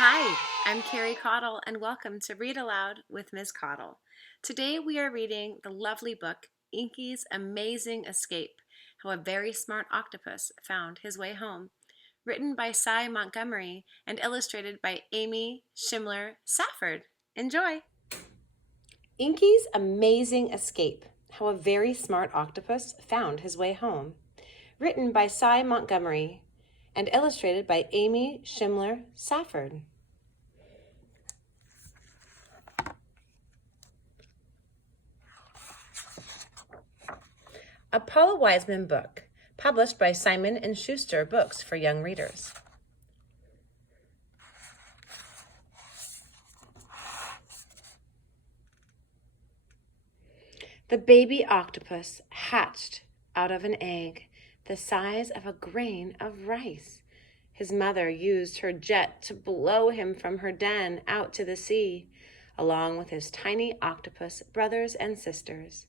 Hi, I'm Carrie Caudle, and welcome to Read Aloud with Ms. Caudle. Today we are reading the lovely book, Inky's Amazing Escape, How a Very Smart Octopus Found His Way Home, written by Sy Montgomery and illustrated by Amy Schimler-Safford. Enjoy! Inky's Amazing Escape, How a Very Smart Octopus Found His Way Home, written by Sy Montgomery and illustrated by Amy Schimler-Safford. A Paula Wiseman book, published by Simon & Schuster Books for Young Readers. The baby octopus hatched out of an egg the size of a grain of rice. His mother used her jet to blow him from her den out to the sea, along with his tiny octopus brothers and sisters.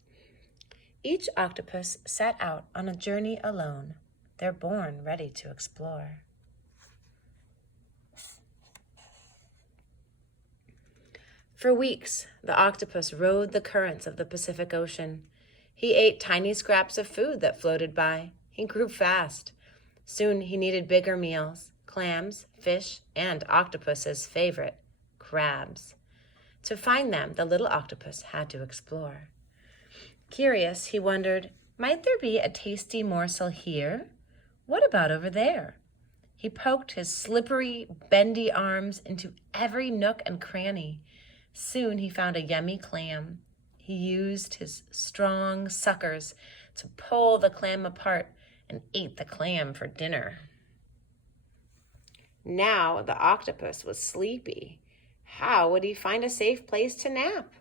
Each octopus set out on a journey alone. They're born ready to explore. For weeks, the octopus rode the currents of the Pacific Ocean. He ate tiny scraps of food that floated by. He grew fast. Soon he needed bigger meals, clams, fish, and octopus's favorite, crabs. To find them, the little octopus had to explore. Curious, he wondered, might there be a tasty morsel here? What about over there? He poked his slippery, bendy arms into every nook and cranny. Soon he found a yummy clam. He used his strong suckers to pull the clam apart and ate the clam for dinner. Now the octopus was sleepy. How would he find a safe place to nap?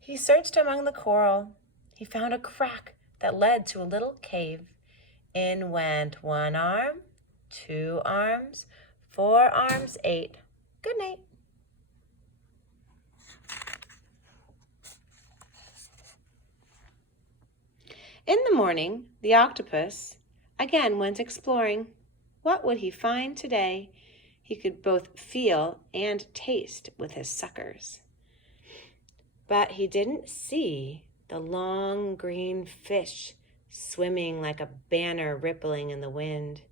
He searched among the coral. He found a crack that led to a little cave. In went one arm, 2 arms, 4 arms, 8. Good night. In the morning, the octopus again went exploring. What would he find today? He could both feel and taste with his suckers. But he didn't see the long green fish swimming like a banner rippling in the wind.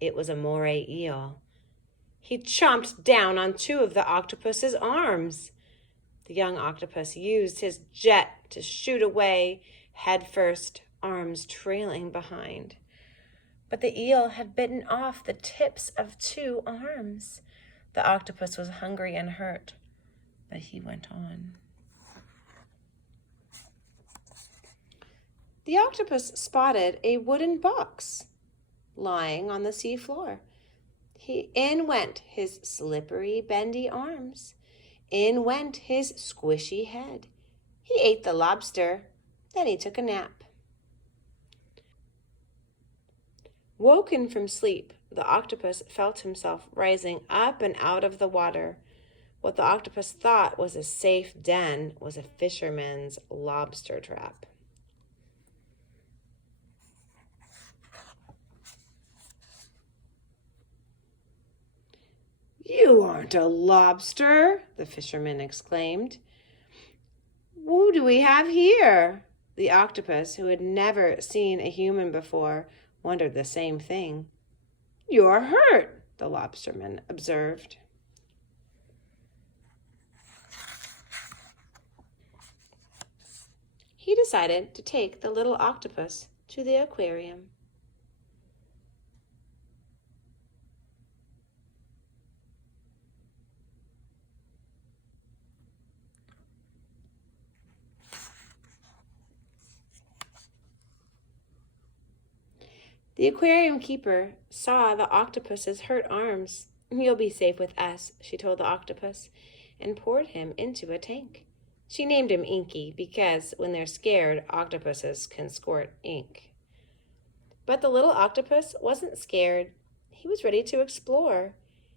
It was a moray eel. He chomped down on 2 of the octopus's arms. The young octopus used his jet to shoot away head first, arms trailing behind. But the eel had bitten off the tips of 2 arms. The octopus was hungry and hurt, but he went on. The octopus spotted a wooden box lying on the sea floor. In went his slippery, bendy arms. In went his squishy head. He ate the lobster, then he took a nap. Woken from sleep, the octopus felt himself rising up and out of the water. What the octopus thought was a safe den was a fisherman's lobster trap. "You aren't a lobster," the fisherman exclaimed. "Who do we have here?" The octopus, who had never seen a human before, wondered the same thing. "You're hurt," the lobsterman observed. He decided to take the little octopus to the aquarium. The aquarium keeper saw the octopus's hurt arms. "You'll be safe with us," she told the octopus, and poured him into a tank. She named him Inky because when they're scared, octopuses can squirt ink. But the little octopus wasn't scared. He was ready to explore.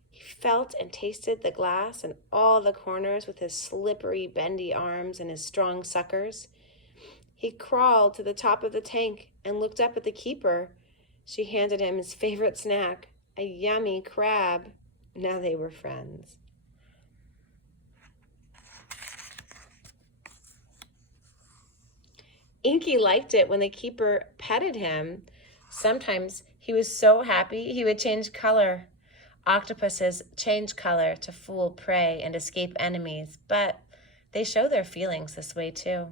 He felt and tasted the glass and all the corners with his slippery, bendy arms and his strong suckers. He crawled to the top of the tank and looked up at the keeper. She handed him his favorite snack, a yummy crab. Now they were friends. Inky liked it when the keeper petted him. Sometimes he was so happy he would change color. Octopuses change color to fool prey and escape enemies, but they show their feelings this way too.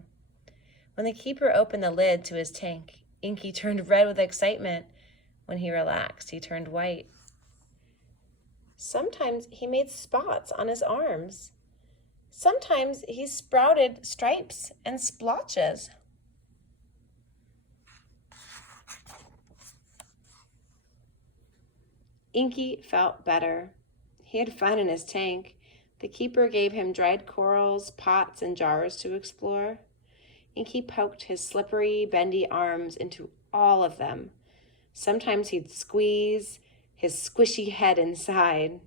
When the keeper opened the lid to his tank, Inky turned red with excitement. When he relaxed, he turned white. Sometimes he made spots on his arms. Sometimes he sprouted stripes and splotches. Inky felt better. He had fun in his tank. The keeper gave him dried corals, pots, and jars to explore. Inky poked his slippery, bendy arms into all of them. Sometimes he'd squeeze his squishy head inside.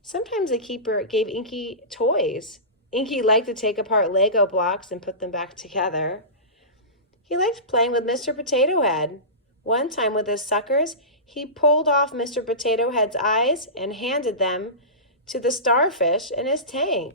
Sometimes the keeper gave Inky toys. Inky liked to take apart Lego blocks and put them back together. He liked playing with Mr. Potato Head. One time with his suckers, he pulled off Mr. Potato Head's eyes and handed them to the starfish in his tank.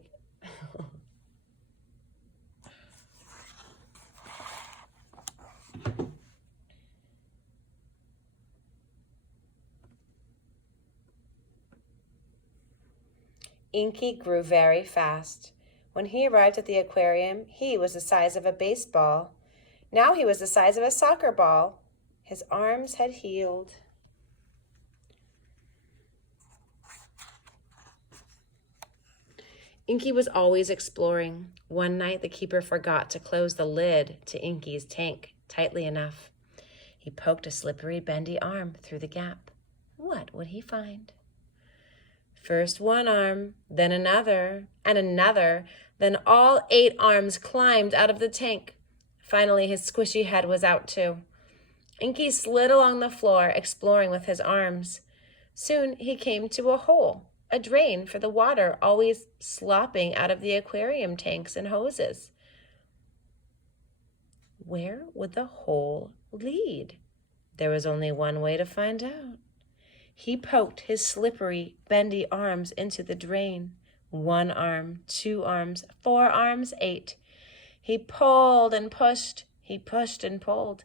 Inky grew very fast. When he arrived at the aquarium, he was the size of a baseball. Now he was the size of a soccer ball. His arms had healed. Inky was always exploring. One night, the keeper forgot to close the lid to Inky's tank tightly enough. He poked a slippery, bendy arm through the gap. What would he find? First one arm, then another, and another. Then all 8 arms climbed out of the tank. Finally, his squishy head was out too. Inky slid along the floor, exploring with his arms. Soon he came to a hole, a drain for the water always slopping out of the aquarium tanks and hoses. Where would the hole lead? There was only one way to find out. He poked his slippery, bendy arms into the drain. 1 arm, 2 arms, 4 arms, 8. He pulled and pushed. He pushed and pulled.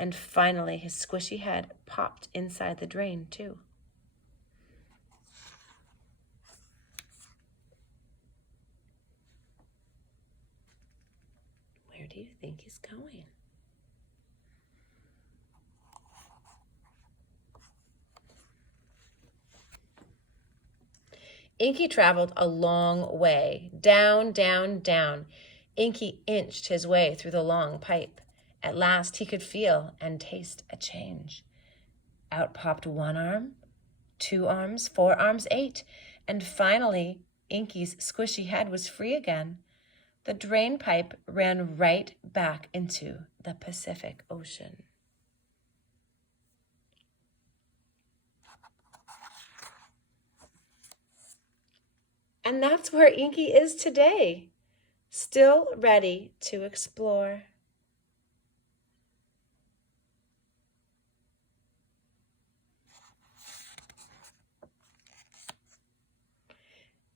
And finally, his squishy head popped inside the drain, too. Where do you think he's going? Inky traveled a long way, down, down, down. Inky inched his way through the long pipe. At last he could feel and taste a change. Out popped 1 arm, 2 arms, 4 arms, 8, and finally Inky's squishy head was free again. The drain pipe ran right back into the Pacific Ocean. And that's where Inky is today, still ready to explore.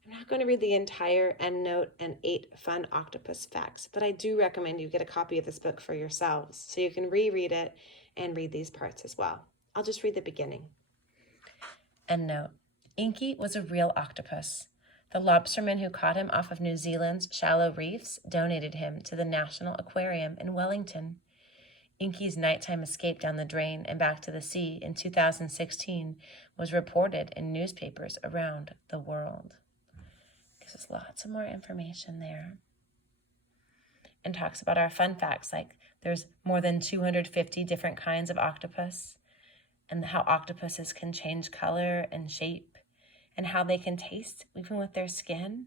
I'm not going to read the entire endnote and 8 fun octopus facts, but I do recommend you get a copy of this book for yourselves so you can reread it and read these parts as well. I'll just read the beginning. Endnote. Inky was a real octopus. The lobstermen who caught him off of New Zealand's shallow reefs donated him to the National Aquarium in Wellington. Inky's nighttime escape down the drain and back to the sea in 2016 was reported in newspapers around the world. Gives us lots of more information there. And talks about our fun facts, like there's more than 250 different kinds of octopus, and how octopuses can change color and shape, and how they can taste even with their skin,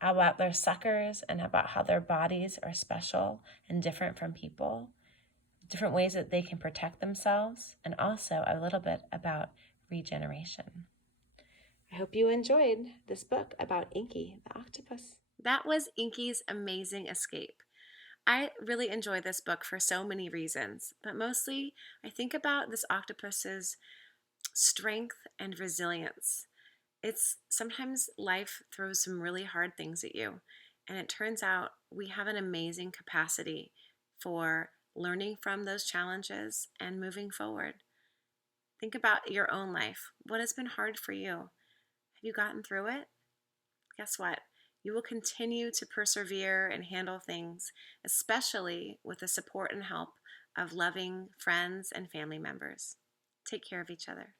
about their suckers, and about how their bodies are special and different from people, different ways that they can protect themselves, and also a little bit about regeneration. I hope you enjoyed this book about Inky the octopus. That was Inky's amazing escape. I really enjoy this book for so many reasons, but mostly I think about this octopus's strength and resilience. It's sometimes life throws some really hard things at you, and it turns out we have an amazing capacity for learning from those challenges and moving forward. Think about your own life. What has been hard for you? Have you gotten through it? Guess what? You will continue to persevere and handle things, especially with the support and help of loving friends and family members. Take care of each other.